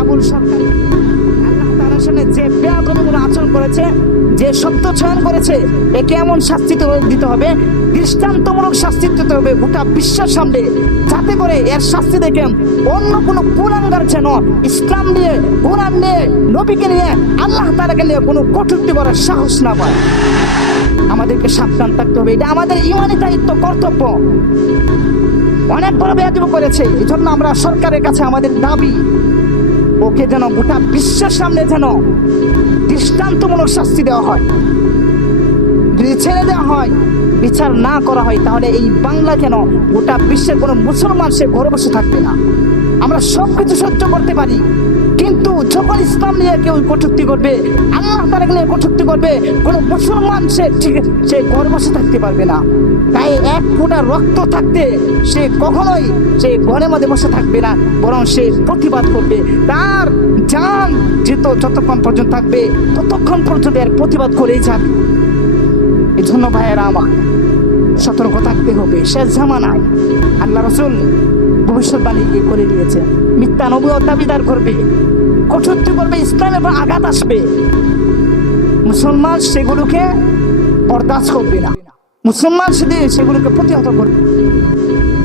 আবুল সরকার আল্লাহ তাআলার সামনে যে বেয়াদবিমূলক আচরণ করেছে, যে শব্দ চয়ন করেছে, একে এমন শাস্তি দিতে হবে, দৃষ্টান্তমূলক শাস্তি দিতে হবে গোটা বিশ্বের সামনে, যাতে করে এর শাস্তি দেখে অন্য কোনো কুলাঙ্গার যেন ইসলাম নিয়ে, কোরআন নিয়ে, নবীকে নিয়ে, আল্লাহ তাআলাকে নিয়ে কোনো কটূক্তি করার সাহস না পায়। আমাদেরকে সাবধান থাকতে হবে, এটা আমাদের ইমানি দায়িত্ব, কর্তব্য। অনেক বড় বেয়াদবি করেছে, এই জন্য আমরা সরকারের কাছে আমাদের দাবি, ওকে যেন গোটা বিশ্বের সামনে যেন দৃষ্টান্তমূলক শাস্তি দেওয়া হয়। যদি ছেড়ে দেওয়া হয়, বিচার না করা হয়, তাহলে এই বাংলা কেন গোটা বিশ্বের কোনো মুসলমান সে ঘরে বসে থাকবে না। আমরা সবকিছু সহ্য করতে পারি, কিন্তু যখন ইসলাম নিয়ে কেউ কটূক্তি করবে, আল্লাহ তাআলাকে নিয়ে কটূক্তি করবে, কোনো মুসলমান সে ঘরে বসে থাকতে পারবে না। তাই এক ফোঁটা রক্ত থাকতে সে কখনোই সে ঘরের মধ্যে বসে থাকবে না, বরং সে প্রতিবাদ করবে। তার জান যতক্ষণ পর্যন্ত থাকবে, ততক্ষণ পর্যন্ত এর প্রতিবাদ করেই যাবে। এই জন্য ভাইয়েরা আমার সতর্ক থাকতে হবে। শেষ জামানায় আল্লাহ রাসূল ভবিষ্যৎবাণী করে দিয়েছে, মিথ্যা নবুয়ত দাবিদার করবে, কটূক্তি করবে, ইসলামের উপর আঘাত আসবে, মুসলমান সেগুলোকে বরদাস্ত করবে না, মুসলমান সেগুলোকে প্রতিহত করবে।